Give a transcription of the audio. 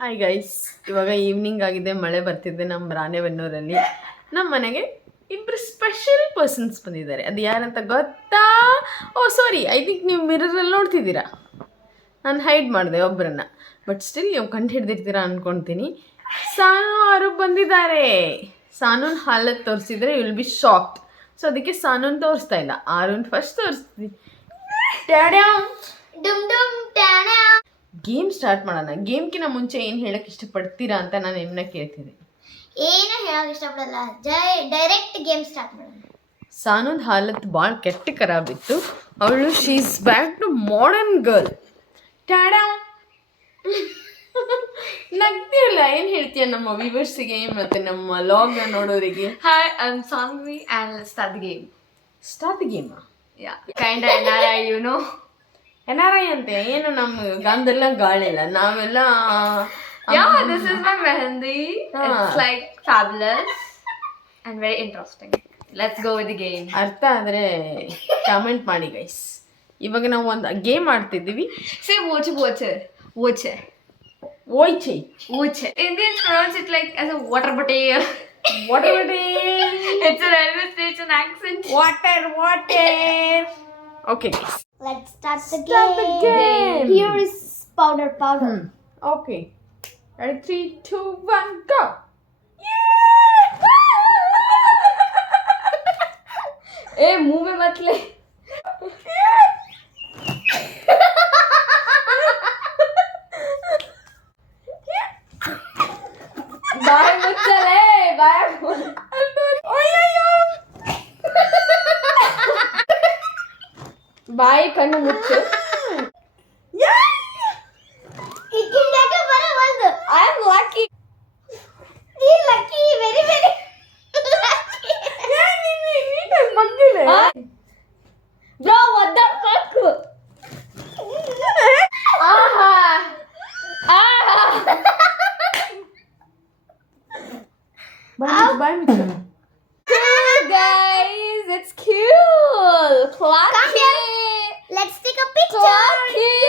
Hi guys, ಇವಾಗ evening ಆಗಿದೆ, ಮಳೆ ಬರ್ತಿದೆ ನಮ್ಮ ರಾಣೆಬೆನ್ನೂರಲ್ಲಿ. ನಮ್ಮ ಮನೆಗೆ ಇಬ್ಬರು ಸ್ಪೆಷಲ್ ಪರ್ಸನ್ಸ್ ಬಂದಿದ್ದಾರೆ. ಅದು ಯಾರಂತ ಗೊತ್ತಾ? ಓ ಸಾರಿ, ಐ ಥಿಂಕ್ ನೀವು ಮಿರರಲ್ಲಿ ನೋಡ್ತಿದ್ದೀರಾ. ನಾನು ಹೈಡ್ ಮಾಡಿದೆ ಒಬ್ಬರನ್ನ, ಬಟ್ ಸ್ಟಿಲ್ ನೀವು ಕಂಡು ಹಿಡ್ದಿರ್ತೀರಾ ಅಂದ್ಕೊಳ್ತೀನಿ. ಸಾನು ಅವರು ಬಂದಿದ್ದಾರೆ. ಸಾನೂನ್ ಹಾಲತ್ ತೋರಿಸಿದ್ರೆ ವಿಲ್ ಬಿ ಶಾಕ್ಡ್. ಸೊ ಅದಕ್ಕೆ ಸಾನೂನ್ ತೋರಿಸ್ತಾ ಇಲ್ಲ, ಆರುನ್ ಫಸ್ಟ್ ತೋರಿಸ್ತೀವಿ. ಗೇಮ್ ಸ್ಟಾರ್ಟ್ ಮಾಡೋಣ. ಗೇಮ್ಕಿಂತ ಮುಂಚೆ ಏನು ಹೇಳಕ್ಕೆ ಇಷ್ಟಪಡ್ತೀರಾ ಅಂತ ನಾನು ನಿಮ್ಮನ್ನ ಕೇಳ್ತಿದ್ದೆ. ಏನು ಹೇಳಕ್ಕೆ ಇಷ್ಟಪಡಲ್ಲ, ಡೈರೆಕ್ಟ್ ಗೇಮ್ ಸ್ಟಾರ್ಟ್ ಮಾಡೋಣ. ಸಾನೂನ್ ಹಾಲತ್ ಭಾಳ ಕೆಟ್ಟ ಖರಾಬಿತ್ತು. ಅವಳು she's back to modern girl. ಟ್ಯಾಡಾ ನಗ್ತಿಲ್ಲ. ಏನು ಹೇಳ್ತೀಯ ನಮ್ಮ ವ್ಯೂವರ್ಸಿಗೆ ಮತ್ತು ನಮ್ಮ ಲಾಗ್ನ ನೋಡೋರಿಗೆ? Hi, I'm Sanvi and let's start the game. Start ಗೇಮಾ? Yeah, kinda NRI, you know. NRI ಅಂತೆ ಏನು? ನಮ್ಮ ಗಾಂಧೆಲ್ಲ ಗಾಳಿಲ್ಲ, ನಾವೆಲ್ಲ Yeah, this is my mehendi. It's like fabulous and very interesting. Let's go with the game. ಅರ್ಥ ಆದರೆ comment ಮಾಡಿ guys. ಇವಾಗ ನಾವು ಒಂದು ಗೇಮ್ ಆಡ್ತಿದ್ದೀವಿ. Say voche voche. Voche. ಓಯ್ಚೆ Voche. Indians pronounce it like as a water bottle. Water It's a railway station accent. Water. Okay guys. Let's start the the game. Here is powder. Okay. Ready? 3, 2, 1, go. ए मुंह में मत ले. Bye मत चले, bye. ಬಾಯಿ ಕಣ್ಣು ಮುಚ್ಚು. ಇಕ್ಕಿಂದಾಕ ಬರವಲ್ದು. I am lucky. ನೀ ಲಕ್ಕಿ, ವೆರಿ ವೆರಿ ಲಕ್ಕಿ. ನೀಟಾಗಿ ಬಂದಿಲ್ಲ. Bro what the fuck. ಆಹಾ ಆಹಾ. ಬಾಯ್ ಮುಚ್ಚು. Guys, it's cool. Clap Come here. it. Let's take a picture. Clap it.